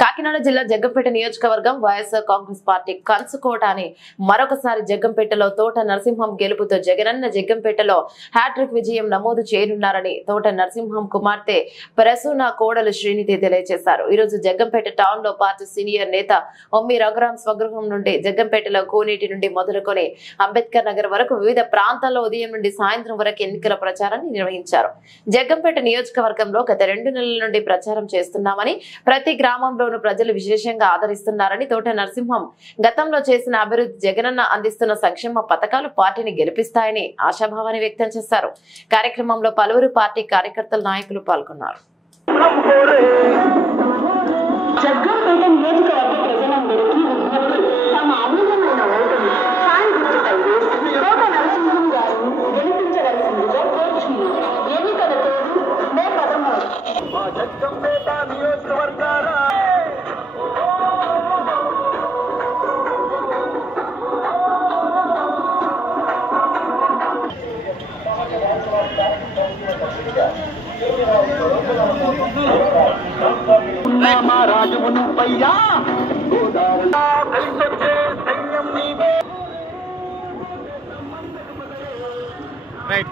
కాకినాడ జిల్లా జగ్గంపేట నియోజకవర్గం వైఎస్ఆర్ కాంగ్రెస్ పార్టీ కంచుకోట అని మరొకసారి జగ్గంపేటలో తోట నరసింహం గెలుపుతో జగనన్న జగ్గంపేటలో హ్యాట్రిక్ విజయం నమోదు చేయనున్నారని తోట నరసింహం కుమార్తె ప్రసూన కోడలు శ్రీనిధి తెలియజేశారు. ఈ రోజు జగ్గంపేట టౌన్ లో పార్టీ సీనియర్ నేత ఒమ్మి రఘురాం స్వగృహం నుండి జగ్గంపేటలో కోనేటి నుండి మొదలుకొని అంబేద్కర్ నగర్ వరకు వివిధ ప్రాంతాల్లో ఉదయం నుండి సాయంత్రం వరకు ఎన్నికల ప్రచారాన్ని నిర్వహించారు. జగ్గంపేట నియోజకవర్గంలో గత 2 నెలల నుండి ప్రచారం చేస్తున్నామని, ప్రతి గ్రామంలోనూ ప్రజలు విశేషంగా ఆదరిస్తున్నారని, తోట నరసింహం గతంలో చేసిన అభివృద్ధి, జగనన్న అందిస్తున్న సంక్షేమ పథకాలు పార్టీని గెలిపిస్తాయని ఆశాభావాన్ని వ్యక్తం చేశారు. కార్యక్రమంలో పలువురు పార్టీ కార్యకర్తలు, నాయకులు పాల్గొన్నారు. Right.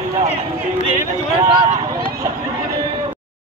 Raja